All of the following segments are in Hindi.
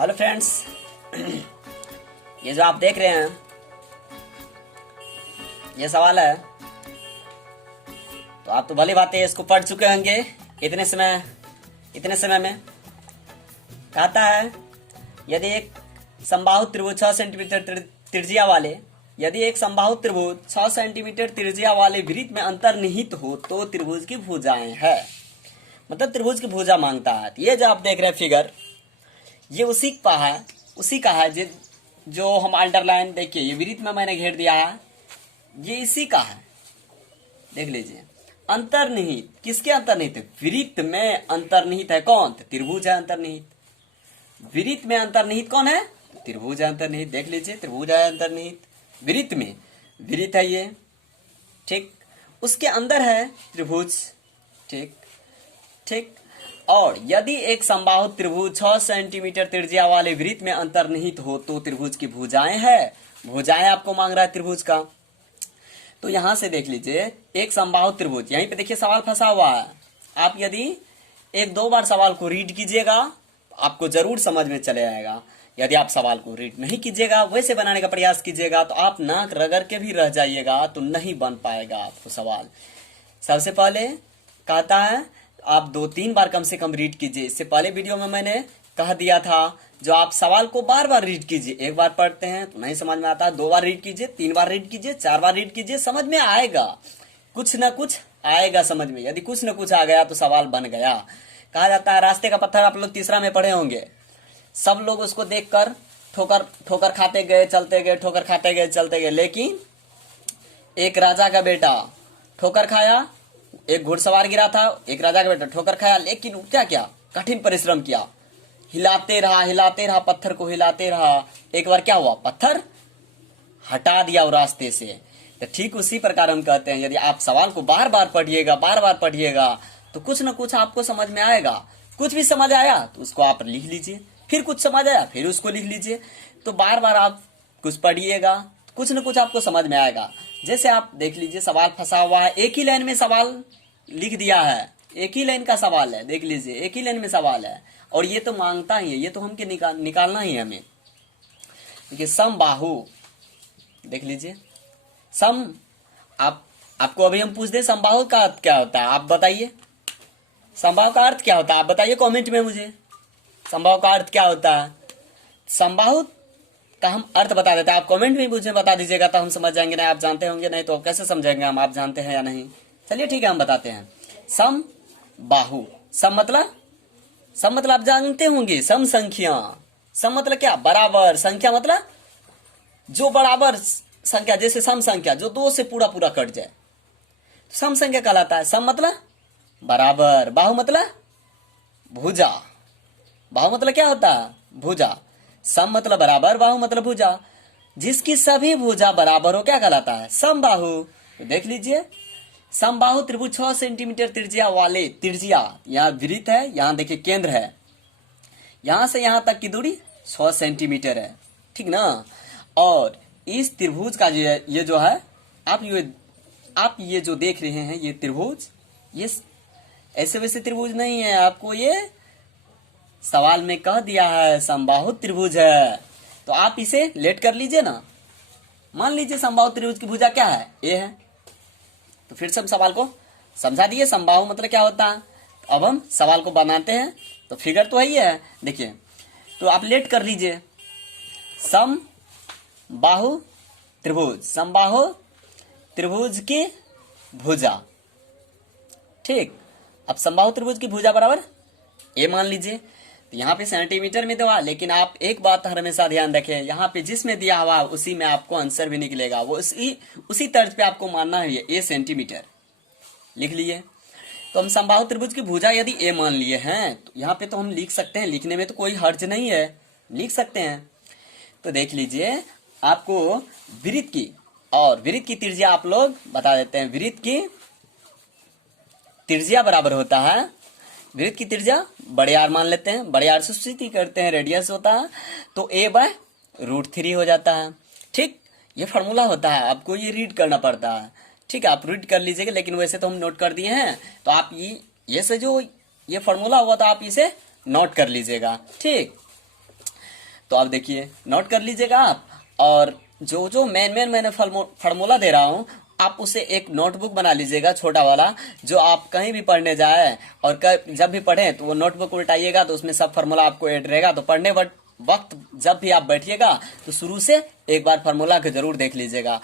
हेलो फ्रेंड्स, ये जो आप देख रहे हैं ये सवाल है। तो आप तो भली बात है इसको पढ़ चुके होंगे इतने समय में। कहता है यदि एक समबाहु त्रिभुज 6 सेंटीमीटर त्रिज्या वाले यदि एक समबाहु त्रिभुज 6 सेंटीमीटर त्रिज्या वाले वृत्त में अंतर्निहित हो तो त्रिभुज की भुजाएं है। मतलब त्रिभुज की भुजा मांगता है। ये जो आप देख रहे हैं फिगर, ये उसी का है जो हम अंडरलाइन देखिए, ये वृत्त में मैंने घेर दिया है, ये इसी का है। देख लीजिए, अंतर्निहित किसके अंतर्निहित है? वृत्त में अंतर्निहित है कौन? तो त्रिभुज है अंतर्निहित। वृत्त में अंतर्निहित कौन है? त्रिभुज है अंतर्निहित। देख लीजिए, त्रिभुज है अंतर्निहित वृत्त में। वृत्त है ये, ठीक, उसके अंदर है त्रिभुज, ठीक ठीक। और यदि एक समबाहु त्रिभुज 6 सेंटीमीटर त्रिज्या वाले वृत्त में अंतर्निहित हो तो त्रिभुज की भुजाएं है। भुजाएं आपको मांग रहा है त्रिभुज का। तो यहां से देख लीजिए, एक समबाहु त्रिभुज, यहीं पे देखिए सवाल फंसा हुआ है। आप यदि एक दो बार सवाल को रीड कीजिएगा आपको जरूर समझ में चले आएगा। यदि आप सवाल को रीड नहीं कीजिएगा, वैसे बनाने का प्रयास कीजिएगा तो आप नाक रगड़ के भी रह जाइएगा, तो नहीं बन पाएगा आपको सवाल। सबसे पहले कहता है आप 2-3 बार कम से कम रीड कीजिए। इससे पहले वीडियो में मैंने कह दिया था जो आप सवाल को बार बार रीड कीजिए। एक बार पढ़ते हैं तो नहीं समझ में आता, 2 बार रीड कीजिए, 3 बार रीड कीजिए, 4 बार रीड कीजिए, समझ में आएगा। कुछ ना कुछ आएगा समझ में। यदि कुछ ना कुछ आ गया तो सवाल बन गया। कहा जाता है रास्ते का पत्थर, आप लोग तीसरा में पढ़े होंगे। सब लोग उसको देखकर ठोकर खाते गए, चलते गए, ठोकर खाते गए, चलते गए। लेकिन एक राजा का बेटा ठोकर खाया, एक घुड़सवार गिरा था, एक राजा का बेटा ठोकर खाया, लेकिन क्या किया? कठिन परिश्रम किया, हिलाते रहा, पत्थर को हिलाते रहा। एक बार क्या हुआ? पत्थर हटा दिया वो रास्ते से। तो ठीक उसी प्रकार हम कहते हैं, यदि आप सवाल को बार बार पढ़िएगा तो कुछ न कुछ आपको समझ में आएगा। कुछ भी समझ आया तो उसको आप लिख लीजिए, फिर कुछ समझ आया फिर उसको लिख लीजिए। तो बार बार आप कुछ पढ़िएगा, कुछ न कुछ आपको समझ में आएगा। जैसे आप देख लीजिए, सवाल फंसा हुआ है, एक ही लाइन में सवाल लिख दिया है, एक ही लाइन का सवाल है। देख लीजिए, एक ही लाइन में सवाल है और ये तो मांगता ही है, ये तो हमके निकालना ही है हमें। देखिए, समबाहु, देख लीजिए, आपको अभी हम पूछ दे समबाहु का अर्थ क्या होता है, आप बताइए। समबाहु का अर्थ क्या होता है आप बताइए कमेंट में मुझे। समबाहु का अर्थ क्या होता है? समबाहु का हम अर्थ बता देते हैं, आप कमेंट में मुझे बता दीजिएगा तो हम समझ जाएंगे। नहीं आप जानते होंगे, नहीं तो कैसे समझेंगे हम आप जानते हैं या नहीं। चलिए ठीक है, हम बताते हैं। सम बाहु, सम मतलब आप जानते होंगे, सम संख्या। सम मतलब क्या? बराबर। संख्या मतलब जो बराबर संख्या, जैसे सम संख्या जो 2 से पूरा कट जाए, सम संख्या कहलाता है। सम मतलब बराबर, बाहु मतलब भुजा। बाहु मतलब क्या होता है? भुजा। सम मतलब बराबर, बाहु मतलब भुजा। जिसकी सभी भुजा बराबर हो क्या कहलाता है? समबाहु। तो देख लीजिए, समबाहु त्रिभुज 6 सेंटीमीटर त्रिज्या वाले, त्रिज्या यहाँ वृत्त है, यहाँ देखिए केंद्र है, यहां से यहां तक की दूरी 6 सेंटीमीटर है, ठीक ना। और इस त्रिभुज का ये जो है, आप ये जो देख रहे हैं ये त्रिभुज, ये ऐसे वैसे त्रिभुज नहीं है। आपको ये सवाल में कह दिया है समबाहु त्रिभुज है, तो आप इसे लेट कर लीजिए ना। मान लीजिए समबाहु त्रिभुज की भुजा क्या है? ए है। तो फिर से हम सवाल को समझा दिए, समबाहु मतलब क्या होता है। अब हम सवाल को बनाते हैं। तो फिगर तो है, देखिए, तो आप लेट कर लीजिए। समबाहु त्रिभुज, समबाहु त्रिभुज की भुजा, ठीक। अब समबाहु त्रिभुज की भुजा बराबर ए मान लीजिए। तो यहाँ पे सेंटीमीटर में दवा, लेकिन आप एक बात हमेशा ध्यान रखें, यहाँ पे जिसमें दिया हुआ उसी में आपको आंसर भी निकलेगा। वो उसी तर्ज पे आपको मानना है। ये सेंटीमीटर लिख लिए। तो हम समबाहु त्रिभुज की भुजा यदि ए मान लिए हैं तो यहाँ पे तो हम लिख सकते हैं, लिखने में तो कोई हर्ज नहीं है, लिख सकते हैं। तो देख लीजिए, आपको वृत्त की और वृत्त की त्रिज्या आप लोग बता देते हैं। वृत्त की त्रिज्या बराबर होता है, वृत्त की त्रिज्या बड़े आर मान लेते हैं, बड़े आर से सूचित करते हैं, रेडियस होता है, तो a/√3 हो जाता है, ठीक। ये फॉर्मूला होता है, आपको ये रीड करना पड़ता है, ठीक है। आप रीड कर लीजिएगा, लेकिन वैसे तो हम नोट कर दिए हैं। तो आप ये से जो ये फॉर्मूला हुआ तो आप इसे नोट कर लीजिएगा, ठीक। तो आप देखिए नोट कर लीजिएगा आप, और जो जो मैंने फार्मूला दे रहा हूँ आप उसे एक नोटबुक बना लीजिएगा छोटा वाला, जो आप कहीं भी पढ़ने जाए और जब भी पढ़े तो वो नोटबुक उल्टाइएगा तो उसमें सब फार्मूला आपको ऐड रहेगा। तो पढ़ने वक्त जब भी आप बैठिएगा तो शुरू से एक बार फार्मूला को जरूर देख लीजिएगा।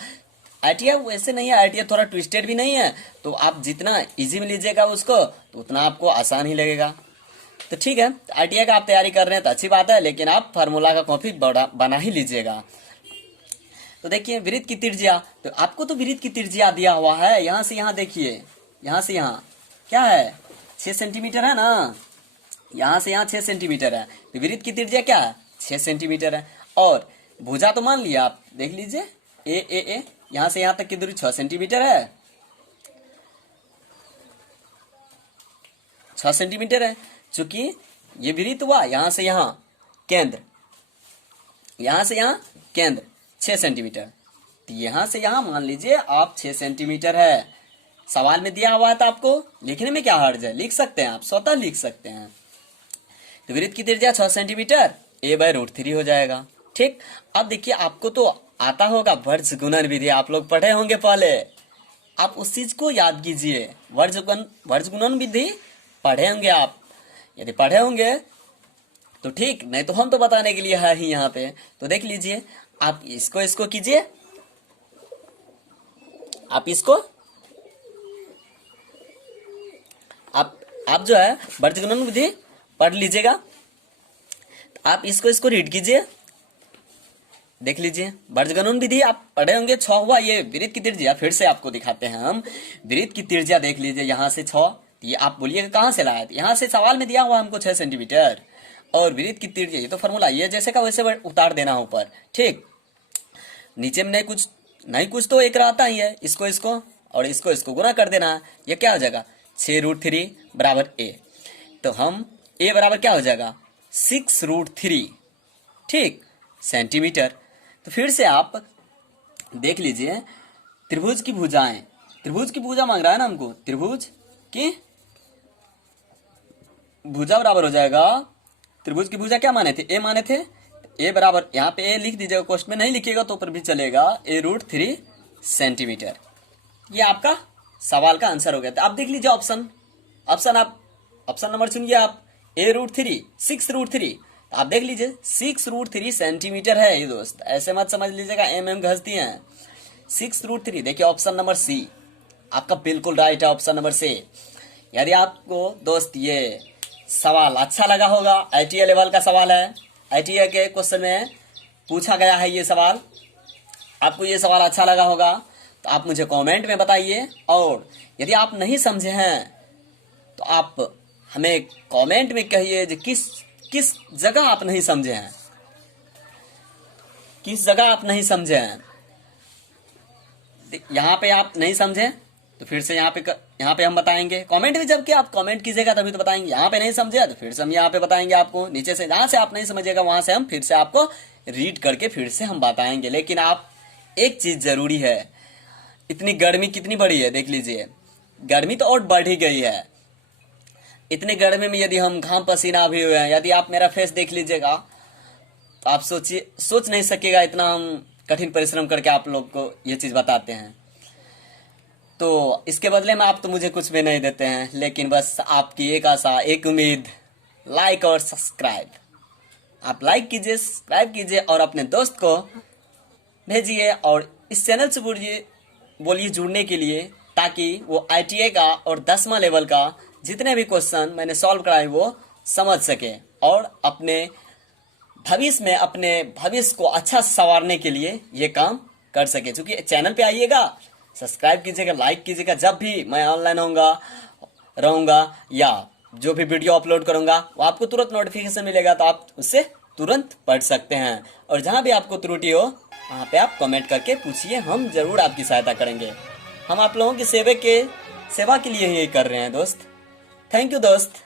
आईटीआई वैसे नहीं है, आईटीआई थोड़ा ट्विस्टेड भी नहीं है, तो आप जितना इजी में लीजिएगा उसको तो उतना आपको आसान ही लगेगा। तो ठीक है, आईटीआई का आप तैयारी कर रहे हैं तो अच्छी बात है, लेकिन आप फार्मूला का कॉपी बना ही लीजिएगा। तो देखिए वृत्त की त्रिज्या, तो आपको तो वृत्त की त्रिज्या दिया हुआ है, यहाँ से यहाँ देखिए, यहाँ से यहाँ क्या है 6 सेंटीमीटर है ना, यहाँ से यहाँ 6 सेंटीमीटर है, तो वृत्त की त्रिज्या क्या है 6 सेंटीमीटर है। और भुजा तो मान लिया आप, देख लीजिए ए यहाँ से यहाँ तक की दूरी 6 सेंटीमीटर है, 6 सेंटीमीटर है। चूंकि ये वृत्त हुआ यहाँ से यहाँ केंद्र, यहाँ से यहाँ केंद्र 6 सेंटीमीटर, तो यहाँ से यहाँ मान लीजिए आप 6 सेंटीमीटर है। सवाल में दिया हुआ है तो आपको लिखने में क्या हर्ज है, लिख सकते हैं, आप स्वतः लिख सकते हैं। तो वृत्त की त्रिज्या 6 सेंटीमीटर, a/√3 हो जाएगा। ठीक, अब देखिए आपको तो आता होगा वर्ज गुणन विधि, आप लोग पढ़े होंगे पहले, आप उस चीज को याद कीजिए। वर्ज गुणन विधि पढ़े होंगे आप, यदि पढ़े होंगे तो ठीक, नहीं तो हम तो बताने के लिए है ही यहाँ पे। तो देख लीजिए आप इसको कीजिए, आप इसको आप जो है वर्ज गुणन विधि पढ़ लीजिएगा, आप इसको रीड कीजिए, देख लीजिए वर्ज गुणन विधि आप पढ़े होंगे। 6 हुआ ये वृत्त की त्रिज्या, फिर से आपको दिखाते हैं हम। वृत्त की त्रिज्या देख लीजिए, यहाँ से 6, ये आप बोलिएगा कहाँ से लाया, यहाँ से सवाल में दिया हुआ हमको 6 सेंटीमीटर, और वृत्त की त्रिज्या ये तो फॉर्मूला, ये जैसे का वैसे उतार देना ऊपर। ठीक, नीचे में नहीं कुछ तो एक रहता ही है, इसको और इसको गुना कर देना है, ये क्या हो जाएगा 6√3 बराबर a। तो हम a बराबर क्या हो जाएगा 6√3, ठीक, सेंटीमीटर। तो फिर से आप देख लीजिए त्रिभुज की भुजाएं, त्रिभुज की भुजा मांग रहा है ना हमको, त्रिभुज की भुजा बराबर हो जाएगा, त्रिभुज की भुजा क्या माने थे, a माने थे, a बराबर, यहाँ पे a लिख दीजिएगा, क्वेश्चन में नहीं लिखिएगा तो ऊपर भी चलेगा, a√3 सेंटीमीटर। ये आपका सवाल का आंसर हो गया। तो आप देख लीजिए ऑप्शन नंबर चुनिए आप, a√3 6√3, आप देख लीजिए 6√3 सेंटीमीटर है ये दोस्त, ऐसे मत समझ लीजिएगा mm घसती हैं। 6√3, देखिए ऑप्शन नंबर सी आपका बिल्कुल राइट है, ऑप्शन नंबर सी। यदि आपको दोस्त ये सवाल अच्छा लगा होगा, आईटीआई लेवल का सवाल है, आईटीआई के क्वेश्चन में पूछा गया है ये सवाल, आपको ये सवाल अच्छा लगा होगा तो आप मुझे कमेंट में बताइए, और यदि आप नहीं समझे हैं तो आप हमें कमेंट में कहिए कि किस जगह आप नहीं समझे हैं, किस जगह आप नहीं समझे हैं। यहाँ पे आप नहीं समझे तो फिर से यहाँ पे हम बताएंगे कमेंट में, जबकि आप कमेंट कीजिएगा तभी तो बताएंगे। यहाँ पे नहीं समझे तो फिर से हम यहाँ पे बताएंगे आपको, नीचे से जहाँ से आप नहीं समझिएगा वहां से हम फिर से आपको रीड करके फिर से हम बताएंगे। लेकिन आप एक चीज जरूरी है, इतनी गर्मी कितनी बड़ी है देख लीजिए, गर्मी तो और बढ़ ही गई है। इतने गर्मी में यदि हम घाम पसीना भी हुए हैं, यदि आप मेरा फेस देख लीजिएगा तो आप सोच नहीं सकेगा इतना हम कठिन परिश्रम करके आप लोग को ये चीज बताते हैं। तो इसके बदले में आप तो मुझे कुछ भी नहीं देते हैं, लेकिन बस आपकी एक आशा, एक उम्मीद, लाइक और सब्सक्राइब। आप लाइक कीजिए, सब्सक्राइब कीजिए और अपने दोस्त को भेजिए, और इस चैनल से बोलिए जुड़ने के लिए, ताकि वो आईटीआई का और 10वां लेवल का जितने भी क्वेश्चन मैंने सॉल्व कराए वो समझ सके, और अपने भविष्य को अच्छा संवारने के लिए ये काम कर सके। क्योंकि चैनल पे आइएगा, सब्सक्राइब कीजिएगा, लाइक कीजिएगा, जब भी मैं ऑनलाइन रहूंगा या जो भी वीडियो अपलोड करूंगा वो आपको तुरंत नोटिफिकेशन मिलेगा, तो आप उससे तुरंत पढ़ सकते हैं। और जहां भी आपको त्रुटि हो वहां पे आप कमेंट करके पूछिए, हम जरूर आपकी सहायता करेंगे। हम आप लोगों की सेवा के लिए ही कर रहे हैं दोस्त। थैंक यू दोस्त।